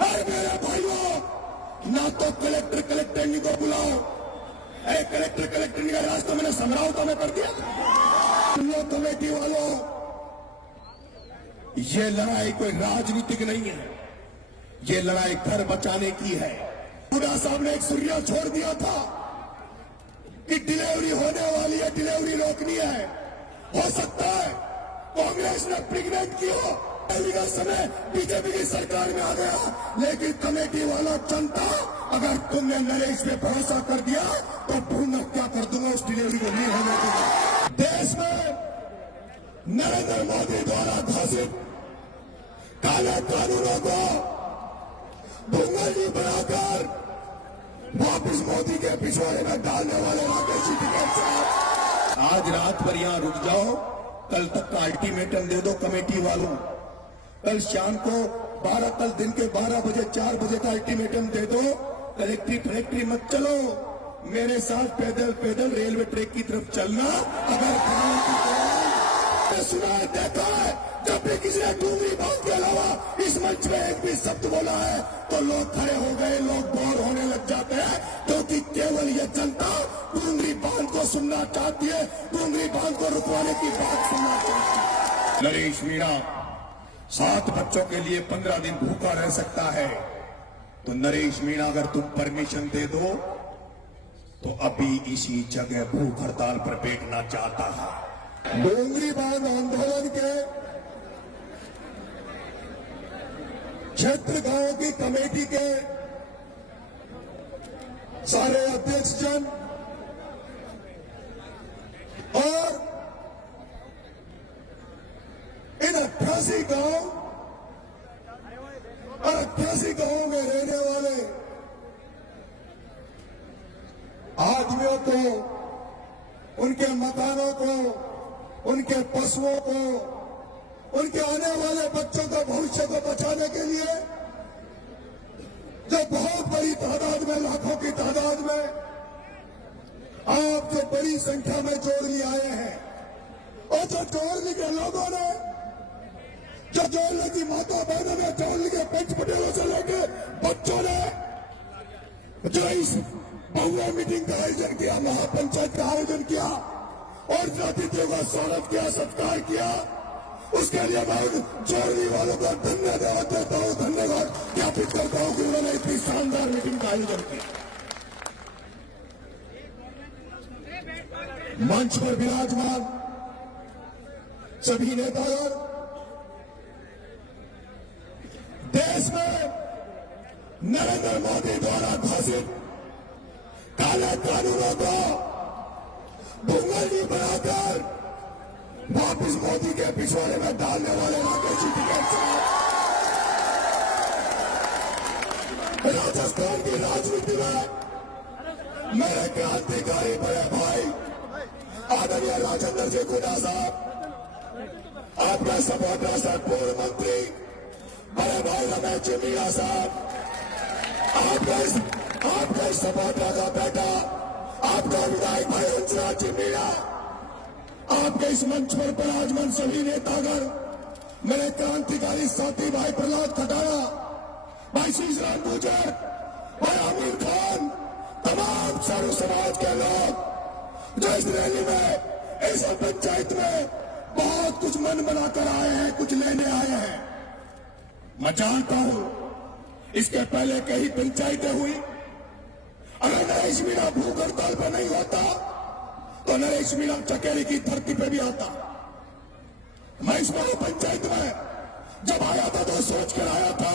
अरे मेरे भाइयों, ना तो कलेक्टर को बुलाओ। अरे कलेक्टर का रास्ता मैंने समझौता में कर दिया। लो कमेटी वालों, ये लड़ाई कोई राजनीतिक नहीं है, ये लड़ाई घर बचाने की है। हुड्डा साहब ने एक सुर्रिया छोड़ दिया था कि डिलीवरी होने वाली है, डिलीवरी रोकनी है। हो सकता है कांग्रेस ने प्रेग्नेंट की हो, का समय बीजेपी की सरकार में आ गया, लेकिन कमेटी वाला जनता, अगर तुमने नरेश पे भरोसा कर दिया तो भूल क्या कर दूंगा उस डिलीवरी को नहीं होने दूंगा। देश में नरेंद्र मोदी द्वारा घोषित काले कानूनों को भूंगली बनाकर वापिस मोदी के पिछवाड़े में डालने वाले राकेश जी टिकैत साहब, आज रात भर यहां रुक जाओ, कल तक का अल्टीमेटम दे दो कमेटी वालों। कल शाम को 12, कल दिन के 12 बजे 4 बजे का अल्टीमेटम दे दो। कलेक्ट्री मत चलो, मेरे साथ पैदल रेलवे ट्रैक की तरफ चलना। अगर सुना देखा है, जब भी किसी ने डूंगरी बात के अलावा इस मंच में एक भी शब्द बोला है तो लोग खड़े हो गए, लोग बोर होने लग जाते हैं, क्योंकि केवल ये जनता डूंगरी बांध को सुनना चाहती है, डूंगरी बांध को रुकवाने की बात सुनना चाहती है। नरेश मीणा 7 बच्चों के लिए 15 दिन भूखा रह सकता है, तो नरेश मीणा अगर तुम परमिशन दे दो तो अभी इसी जगह भूख हड़ताल पर बैठना चाहता है। डोंगरी बांध आंदोलन के क्षेत्र गांव की कमेटी के सारे अध्यक्ष जन और इन 88 गांव और 88 गांवों में रहने वाले आदमियों को, उनके मकानों को, उनके पशुओं को, उनके आने वाले बच्चों का भविष्य को बचाने के लिए जो बहुत बड़ी तादाद में, लाखों की तादाद में आप जो बड़ी संख्या में जोड़ने आए हैं, और जो जोड़ने के लोगों ने, जो जोड़ने की माता बहनों ने, जोड़ने के पंच पटेलों से लेकर बच्चों ने जो इस बहुआ मीटिंग का आयोजन किया, महापंचायत का आयोजन किया और अतिथियों का स्वागत किया, सत्कार किया, उसके लिए मैं जोड़ने वालों को धन्यवाद देता हूं, धन्यवाद ज्ञापित करता हूं कि उन्होंने इतनी शानदार मीटिंग का आयोजन किया। मंच पर विराजमान सभी नेतागण, देश में नरेंद्र मोदी द्वारा घोषित काले कानूनों को भूंगली बनाकर वापिस मोदी के पिछवाड़े में डालने वाले राकेश जी टिकैत साहब, राजस्थान की राजनीति में मेरे क्रांतिकारी बड़े भाई आदरणीय राजेंद्र जी हुड्डा साहब, आपका सपोर्टर सर पूर्व मंत्री बड़े भाई रमेश जी मीणा साहब, आपका इस सपोर्टर का बेटा, आपका विधायक भाई हंसराज जी मीणा, आपके इस मंच पर विराजमान सभी नेतागण, मेरे क्रांतिकारी साथी भाई प्रहलाद खटारा, भाई शीशराम गुर्जर, भाई आमिर खान, तमाम सर्व समाज के लोग जो इस रैली में, इस पंचायत में बहुत कुछ मन बनाकर आए हैं, कुछ लेने आए हैं। मैं जानता हूं इसके पहले कई पंचायतें हुई, अगर नरेश मीणा भूख हड़ताल पर नहीं होता तो नरेश मीणा चकेरी की धरती पे भी आता। मैं इस पंचायत में जब आया था तो सोच कर आया था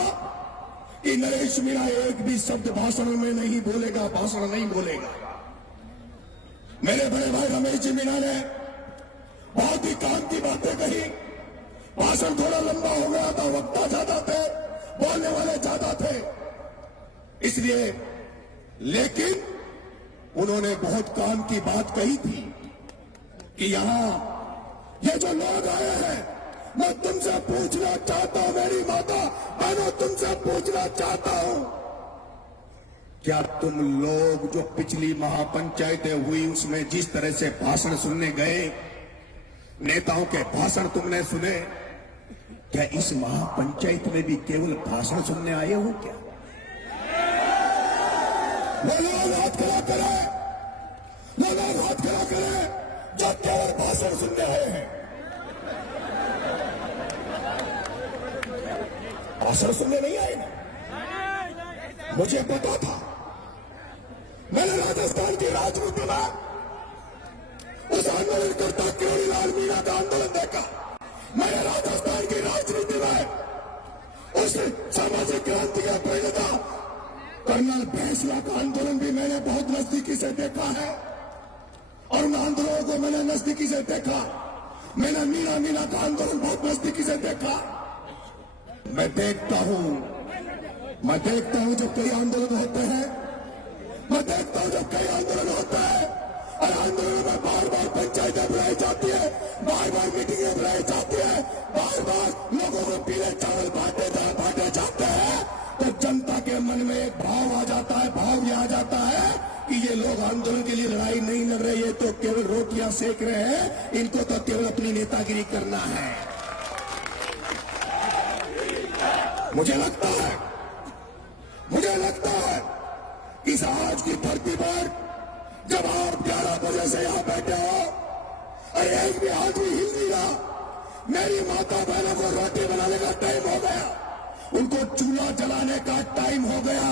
कि नरेश मीणा एक भी शब्द भाषण में नहीं बोलेगा, भाषण नहीं बोलेगा। मेरे बड़े भाई रमेश जी मीणा ने बहुत ही काम की बातें कही, भाषण थोड़ा लंबा हो गया था, वक्ता ज्यादा थे, बोलने वाले ज्यादा थे, इसलिए, लेकिन उन्होंने बहुत काम की बात कही थी कि यहां ये जो लोग आए हैं, मैं तुमसे पूछना चाहता हूं, मेरी माता बहनों, तुमसे पूछना चाहता हूं, क्या तुम लोग जो पिछली महापंचायतें हुई उसमें जिस तरह से भाषण सुनने गए, नेताओं के भाषण तुमने सुने, क्या इस महापंचायत में भी केवल भाषण सुनने आए हो क्या? वो लोग हाथ खड़ा करें, वो लोग हाथ खड़ा करें जो केवल भाषण सुनने आए हैं। भाषण सुनने नहीं आए ना, मुझे पता था। मैंने राजस्थान की राजनीति में उस आंदोलनकर्ता किरोड़ीलाल मीणा का आंदोलन देखा। मैंने राजस्थान की राजनीति में उस सामाजिक क्रांति का प्रणेता कर्नल भैंसला का आंदोलन भी मैंने बहुत नजदीकी से देखा है, और उन आंदोलनों को मैंने नजदीकी से देखा। मैंने मीणा का आंदोलन बहुत नजदीकी से देखा। मैं देखता हूं जब कई आंदोलन होते हैं, मैं देखता हूं जब कई आंदोलन होते हैं, और आंदोलनों में बार बार पंचायतें बुलाई जाती है, बार बार मीटिंगें बुलाई जाती है, बार बार लोगों को पीले चावल बांटे जाते हैं, तो जनता के मन में एक भाव आ जाता है, भाव यह आ जाता है कि ये लोग आंदोलन के लिए लड़ाई नहीं लड़ रहे, ये तो केवल रोटियां सेक रहे हैं, इनको तो केवल अपनी नेतागिरी करना है। मुझे लगता है इस आज की धरती पर जब आप 11 बजे से यहां बैठे हो और एक भी आदमी हिल नहीं रहा, मेरी माता बहनों को रोटी बनाने का टाइम हो गया, उनको चूल्हा जलाने का टाइम हो गया,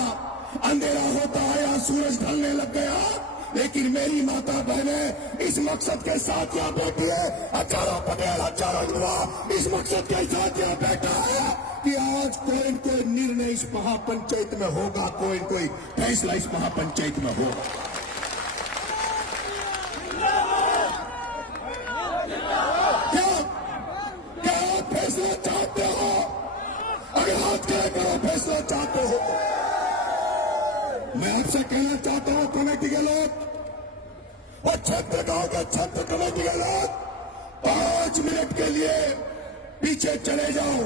अंधेरा होता आया, सूरज ढलने लग गया, लेकिन मेरी माता बहनें इस मकसद के साथ यहाँ बैठी है, हजारों पटेल, हजारों युवा इस मकसद के साथ यहाँ बैठा है कि आज कोई न कोई निर्णय इस महापंचायत में होगा, कोई न कोई फैसला इस महापंचायत में होगा। क्या आप फैसला चाहते हो? अगर हाथ खड़े करो फैसला चाहते हो। मैं आपसे कहना चाहता हूं कमेटी के लोग और छत्र गांव के छत्र कमेटी के लोग 5 मिनट के लिए पीछे चले जाओ,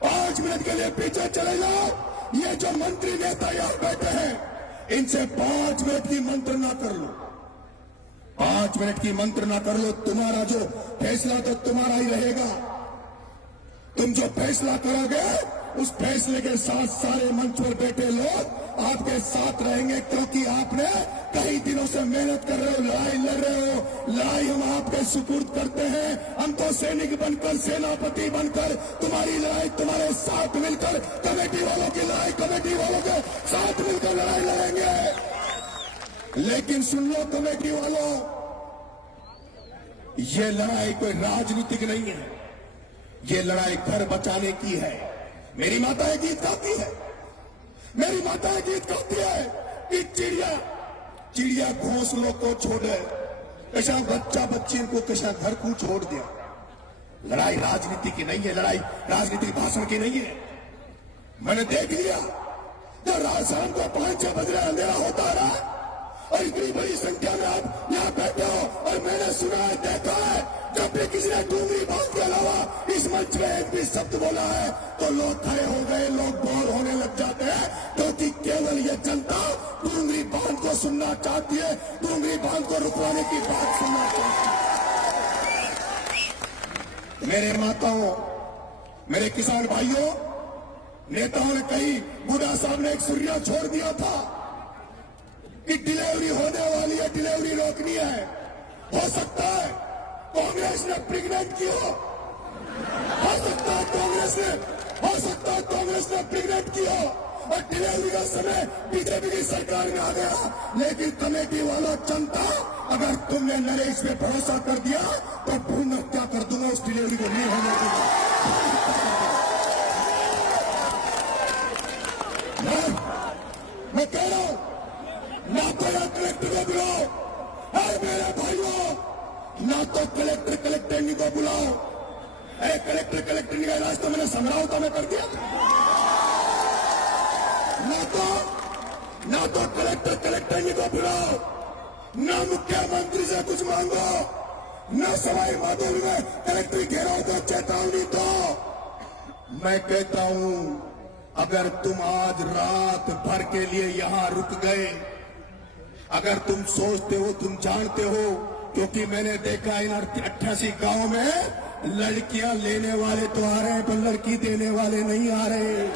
5 मिनट के लिए पीछे चले जाओ। ये जो मंत्री नेता यहां बैठे हैं इनसे 5 मिनट की मंत्रणा कर लो, 5 मिनट की मंत्रणा कर लो। तुम्हारा जो फैसला तो तुम्हारा ही रहेगा, तुम जो फैसला करोगे उस फैसले के साथ सारे मंच पर बैठे लोग आपके साथ रहेंगे, क्योंकि आपने कई दिनों से मेहनत कर रहे हो, लड़ाई लड़ रहे हो। लड़ाई हम आपके सुपुर्द करते हैं, हम तो सैनिक बनकर, सेनापति बनकर तुम्हारी लड़ाई तुम्हारे साथ मिलकर, कमेटी वालों की लड़ाई कमेटी वालों के साथ मिलकर लड़ाई लड़ेंगे। लेकिन सुन लो कमेटी वालों, ये लड़ाई कोई राजनीतिक नहीं है, ये लड़ाई घर बचाने की है। मेरी माता एक गीत गाती है, मेरी माता एक गीत गाती है कि चिड़िया घोंसलों को छोड़े, कैसा बच्चा बच्ची को कैसा घर को छोड़ दिया। लड़ाई राजनीति की नहीं है, लड़ाई राजनीतिक भाषण की नहीं है। मैंने देख लिया जब रात शाम को 5-6 बज रहे अंधेरा होता रहा और इतनी बड़ी संख्या में आप यहाँ बैठे हो, और मैंने सुना है, देखा है, जब भी किसी ने डूंगरी बांध के अलावा इस मंच में एक भी शब्द बोला है तो लोग खड़े हो गए, लोग बोर होने लग जाते हैं, क्योंकि केवल ये जनता डूंगरी बांध को सुनना चाहती है, डूंगरी बांध को रुकवाने की बात सुनना चाहती है। मेरे माताओं, मेरे किसान भाइयों, नेताओं ने कही, बूढ़ा साहब ने एक सुर्रिया छोड़ दिया था कि डिलीवरी होने वाली है, डिलीवरी रोकनी है। हो सकता है कांग्रेस ने प्रेग्नेंट की हो सकता है कांग्रेस ने प्रेग्नेंट की हो और डिलीवरी का समय बीजेपी की सरकार में आ गया। लेकिन कमेटी वालों, जनता, अगर तुमने नरेश पे भरोसा कर दिया तो भ्रूण हत्या कर दूंगा, उस डिलीवरी को नहीं होने दूंगा। मैं कह रहा हूं, ना तो या कलेक्टर को बुलाओ, अरे मेरे भाइयों, ना तो कलेक्टर नहीं को बुलाओ। अरे कलेक्टर नहीं का इलाज तो मैंने समझाओ मैं कर दिया। ना तो कलेक्टर नहीं को बुलाओ, ना मुख्यमंत्री से कुछ मांगो, ना सवाई माधोपुर में कलेक्टर घेराव को चेतावनी दो। मैं कहता हूं, अगर तुम आज रात भर के लिए यहां रुक गए, अगर तुम सोचते हो, तुम जानते हो, क्योंकि मैंने देखा इन 88 गांव में लड़कियां लेने वाले तो आ रहे हैं पर लड़की देने वाले नहीं आ रहे।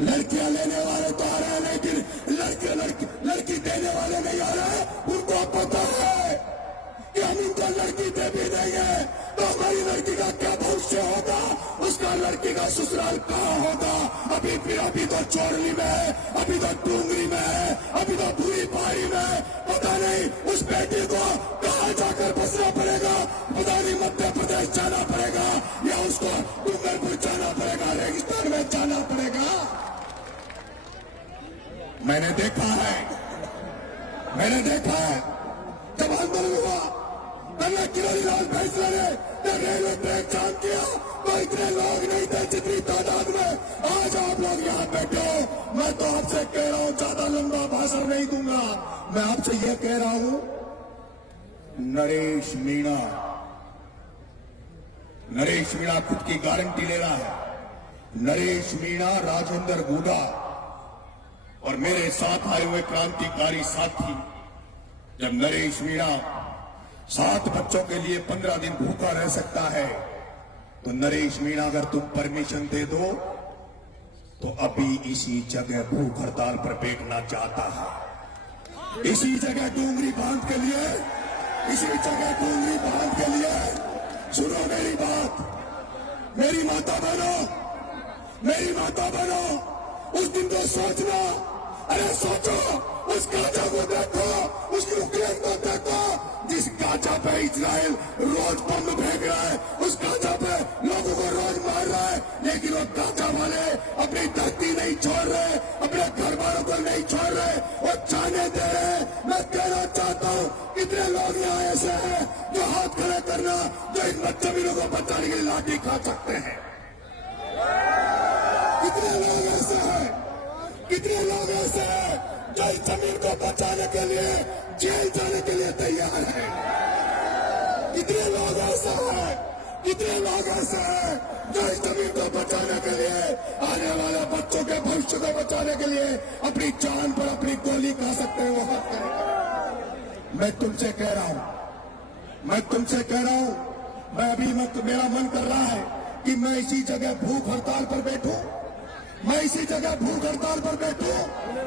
लड़कियां लेने वाले तो आ रहे हैं लेकिन लड़की देने वाले नहीं आ रहे। उनको पता है कि हम इनको लड़की दे भी देंगे तो हमारी लड़की का क्या भविष्य होगा, उसका लड़की का ससुराल कहाँ होगा। अभी तो चोरली में है, अभी तो डूंगरी में है, अभी तो भूरी पहाड़ी में है। पता नहीं उस बेटी को कहाँ जाकर बसना पड़ेगा। पता नहीं मध्य प्रदेश जाना पड़ेगा या उसको डूंगरपुर जाना पड़ेगा, रेगिस्तान में जाना पड़ेगा। मैंने देखा है जब आंदोलन हुआ पहले किरोड़ीलाल फैसला ने रेलवे ट्रैक जाम किया तो इतने लोग नहीं थे जितनी तादाद में आज आप लोग यहाँ बैठे हो। मैं तो आपसे कह रहा हूँ, ज्यादा लंबा भाषण नहीं दूंगा। मैं आपसे ये कह रहा हूँ, नरेश मीणा खुद की गारंटी ले रहा है। नरेश मीणा, राजेंद्र गुडा और मेरे साथ आए हुए क्रांतिकारी साथी, जब नरेश मीणा 7 बच्चों के लिए 15 दिन भूखा रह सकता है तो नरेश मीणा अगर तुम परमिशन दे दो तो अभी इसी जगह भूख हड़ताल पर बैठना चाहता है। इसी जगह डूंगरी बांध के लिए, सुनो मेरी बात, मेरी माता बनो, उस दिन को सोचना। अरे सोचो, उस गाजा को देखो, उस यूक्रेन को देखो, जिस गाजा पे इजराइल रोज बम फेंक रहा है, उस गाजा पे लोगों को रोज मार रहा है, लेकिन वो गाजा वाले अपनी धरती नहीं छोड़ रहे, अपने घर वालों को नहीं छोड़ रहे, वो जाने दे रहे। मैं कहना चाहता हूँ, कितने लोग यहाँ ऐसे हैं जो हाथ खड़े करना, जो इन बच्चों को बचाने के लिए लाठी खा सकते हैं। कितने लोग ऐसे हैं जो इस जमीन को बचाने के लिए जेल जाने के लिए तैयार हैं। कितने लोग ऐसे हैं जो इस जमीन को बचाने के लिए, आने वाले बच्चों के भविष्य को बचाने के लिए अपनी जान पर अपनी गोली खा सकते हैं, वो हक करेंगे। मैं तुमसे कह रहा हूं, मैं अभी मेरा मन कर रहा है कि मैं इसी जगह भूख हड़ताल पर बैठूं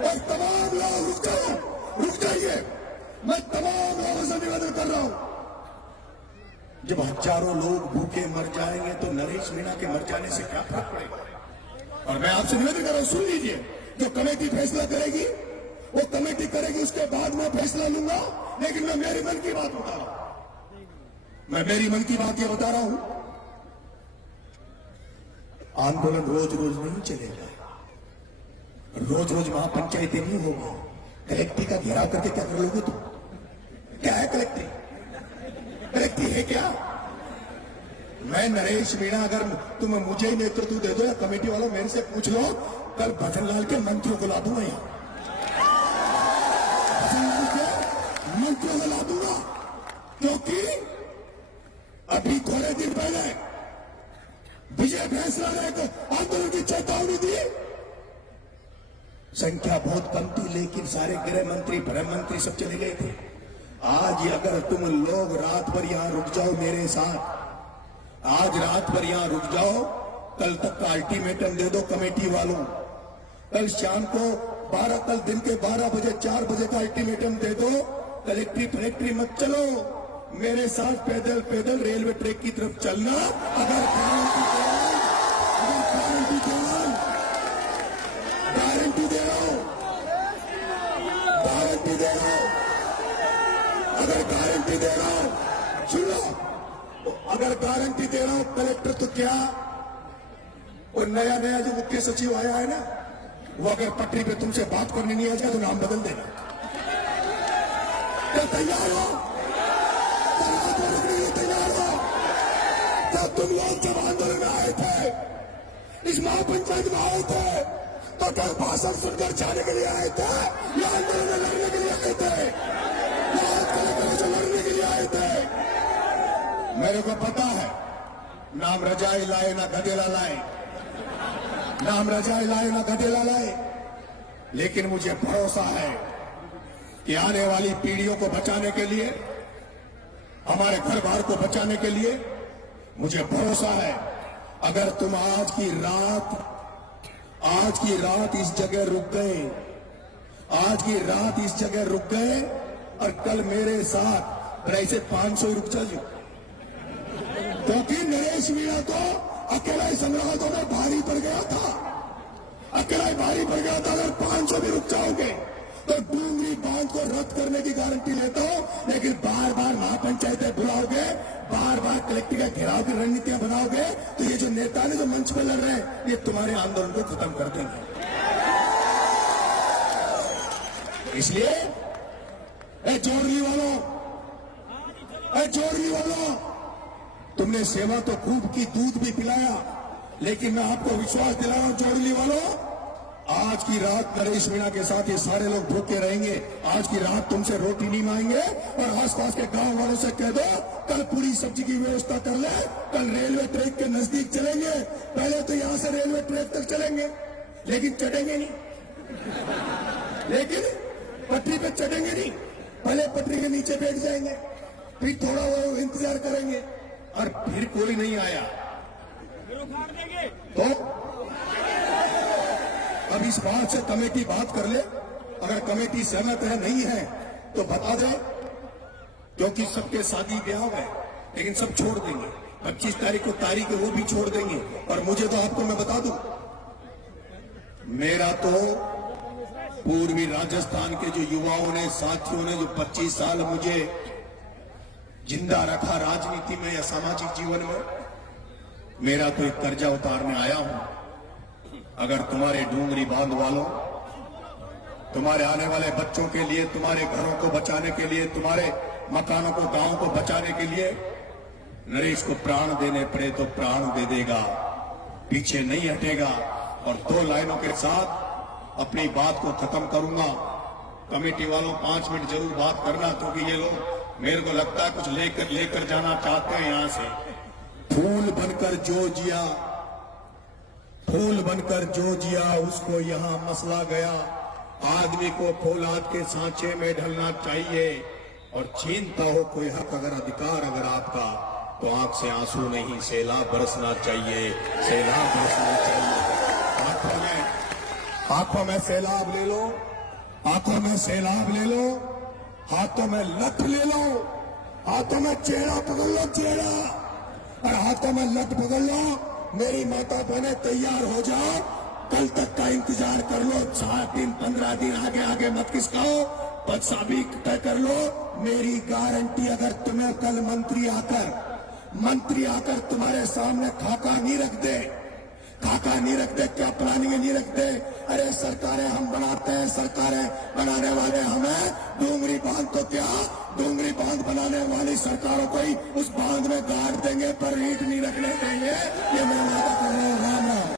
और तमाम लोग रुक जाइए। मैं तमाम लोगों से निवेदन कर रहा हूं, जब हजारों लोग भूखे मर जाएंगे तो नरेश मीणा के मर जाने से क्या फर्क पड़ेगा। और मैं आपसे निवेदन कर रहा हूं, सुन लीजिए, जो कमेटी फैसला करेगी वो कमेटी करेगी, उसके बाद मैं फैसला लूंगा। लेकिन मैं मेरी मन की बात बता रहा हूं, आंदोलन रोज नहीं चलेगा, रोज महापंचायती नहीं होगा। कलेक्ट्री का घेराव करके क्या कर लोगे तुम? क्या है कलेक्ट्री है क्या? मैं नरेश मीणा, अगर तुम मुझे ही नेतृत्व दे दो या कमेटी वालों मेरे से पूछ लो, कल भजनलाल के मंत्रियों को ला दूंगा यहाँ, क्योंकि अभी थोड़े दिन पहले विजय फैसला ने आंदोलन की चेतावनी दी। संख्या बहुत कम थी, लेकिन सारे गृह मंत्री मंत्री सब चले गए थे। आज अगर तुम लोग रात भर यहां रुक जाओ मेरे साथ, आज रात भर यहां रुक जाओ, कल तक का अल्टीमेटम दे दो कमेटी वालों, कल शाम को कल दिन के 12 बजे 4 बजे का अल्टीमेटम दे दो, कलेक्ट्री फैक्ट्री मत चलो, मेरे साथ पैदल रेलवे ट्रैक की तरफ चलना। अगर गारंटी दे रहा हूं, सुन लो, अगर गारंटी दे रहा हूं, कलेक्टर तो क्या, और नया जो मुख्य सचिव आया है ना, वो अगर पटरी पे तुमसे बात करने नहीं आएगा तो नाम बदल देना। क्या तैयार हो? क्या तुम लोग जब आंदोलन में आए थे, इस महापंचायत में आए थे, तो क्या भाषण सुनकर जाने के लिए आए थे या आंदोलन में लड़ने के लिए आए थे, लड़ने के लिए आए थे? मेरे को पता है, नाम रजाई लाए ना गधेला लाए, लेकिन मुझे भरोसा है कि आने वाली पीढ़ियों को बचाने के लिए हमारे घर बार को बचाने के लिए मुझे भरोसा है, अगर तुम आज की रात इस जगह रुक गए, आज की रात इस जगह रुक गए और कल मेरे साथ ऐसे 500 ही रुक जाओ, क्योंकि नरेश मीणा तो अकेला ही संग्रामों में भारी पड़ गया था, अकेला ही भारी पड़ गया था। अगर 500 भी रुक जाओगे तो डूंगरी बांध को रद्द करने की गारंटी लेता हूं, लेकिन बार बार महापंचायतें बुलाओगे, बार बार कलेक्टर का घेराव की रणनीतियां बनाओगे, तो ये जो नेता ने जो मंच पे लड़ रहे हैं, ये तुम्हारे आंदोलन को खत्म कर देंगे। इसलिए जोड़ली वालों, तुमने सेवा तो खूब की, दूध भी पिलाया, लेकिन मैं आपको विश्वास दिला रहा हूं जोड़ली वालों, आज की रात नरेश मीणा के साथ ये सारे लोग भूखे रहेंगे। आज की रात तुमसे रोटी नहीं मांगेंगे और आसपास के गांव वालों से कह दो कल पूरी सब्जी की व्यवस्था कर ले, कल रेलवे ट्रैक के नजदीक चलेंगे। पहले तो यहां से रेलवे ट्रैक तक चलेंगे, लेकिन चढ़ेंगे नहीं, लेकिन पटरी पे चढ़ेंगे नहीं, पहले पटरी के नीचे बैठ जाएंगे, फिर थोड़ा वो इंतजार करेंगे और फिर कोई नहीं आया तो अब इस बात से कमेटी बात कर ले, अगर कमेटी सहमत है नहीं है तो बता दे, क्योंकि सबके शादी ब्याह है, लेकिन सब छोड़ देंगे। 25 तारीख को तारीख है, वो भी छोड़ देंगे। और मुझे तो आपको मैं बता दूं, मेरा तो पूर्वी राजस्थान के जो युवाओं ने, साथियों ने जो 25 साल मुझे जिंदा रखा राजनीति में या सामाजिक जीवन में, मेरा तो एक कर्जा उतारने आया हूं। अगर तुम्हारे डूंगरी बांध वालों, तुम्हारे आने वाले बच्चों के लिए, तुम्हारे घरों को बचाने के लिए, तुम्हारे मकानों को, गांवों को बचाने के लिए नरेश को प्राण देने पड़े तो प्राण दे देगा, पीछे नहीं हटेगा। और 2 लाइनों के साथ अपनी बात को खत्म करूंगा। कमेटी वालों 5 मिनट जरूर बात करना, क्योंकि ये लोग मेरे को लगता है कुछ लेकर जाना चाहते हैं यहां से। फूल बनकर जो जिया उसको यहां मसला गया, आदमी को फौलाद के सांचे में ढलना चाहिए, और छीनता हो कोई हक अगर अधिकार अगर आपका, तो आंख से आंसू नहीं सैलाब बरसना चाहिए, सैलाब बरसना चाहिए। आंखों में सैलाब ले लो, आंखों में सैलाब ले लो, हाथों में लठ ले लो, हाथों में चेहरा पकड़ लो, चेहरा, और हाथों में लठ पकड़ लो। मेरी माता बहने तैयार हो जाओ, कल तक का इंतजार कर लो, 7 दिन 15 दिन आगे मत खिसकाओ, पदसाबी तय कर लो। मेरी गारंटी, अगर तुम्हें कल मंत्री आकर तुम्हारे सामने खाका नहीं रख दे, क्या प्लानिंग नहीं रख दे, अरे सरकारें हम बनाते हैं, सरकारें बनाने वाले हमें, डूंगरी बांध तो क्या, डूंगरी बांध बनाने वाली सरकारों को ही उस बांध में गाड़ देंगे, पर ईंट नहीं रखने देंगे। ये मैं वादा कर रहा हूं। राम राम।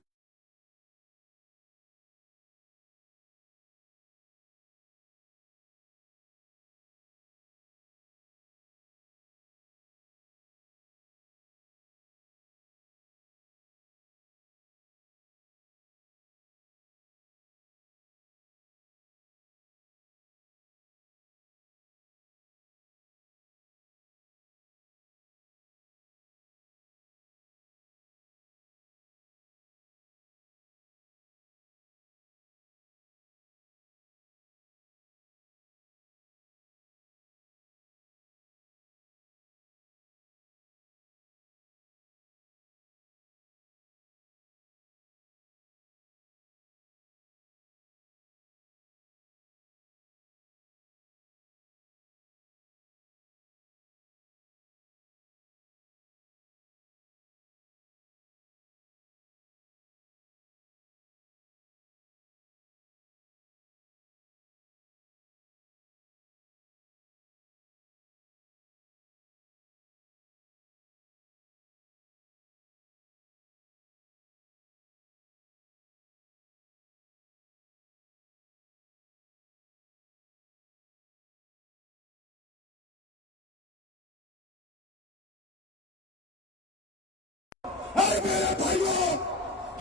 अरे मेरे भाइयों,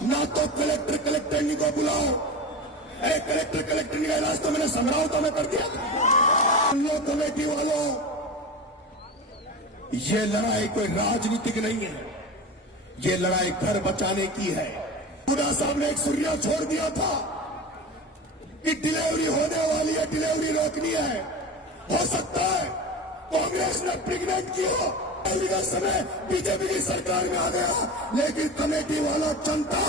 ना तो कलेक्टर को बुलाओ, अरे कलेक्टर का इलाज तो मैंने समझाओ तो मैं कर दिया। लो कमेटी वालों, ये लड़ाई कोई राजनीतिक नहीं है, ये लड़ाई घर बचाने की है। हुड्डा साहब ने एक सुर्रिया छोड़ दिया था कि डिलीवरी होने वाली है, डिलीवरी रोकनी है। हो सकता है कांग्रेस ने प्रेग्नेंट की हो, डिलीवरी का समय बीजेपी की सरकार में आ गया, लेकिन कमेटी वाला जनता,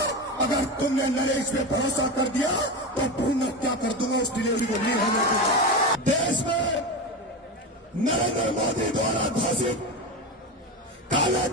अगर तुमने नरेश पे भरोसा कर दिया तो भ्रूण हत्या कर दूंगा उस डिलीवरी को नहीं होने दूंगा। देश में नरेंद्र मोदी द्वारा घोषित काले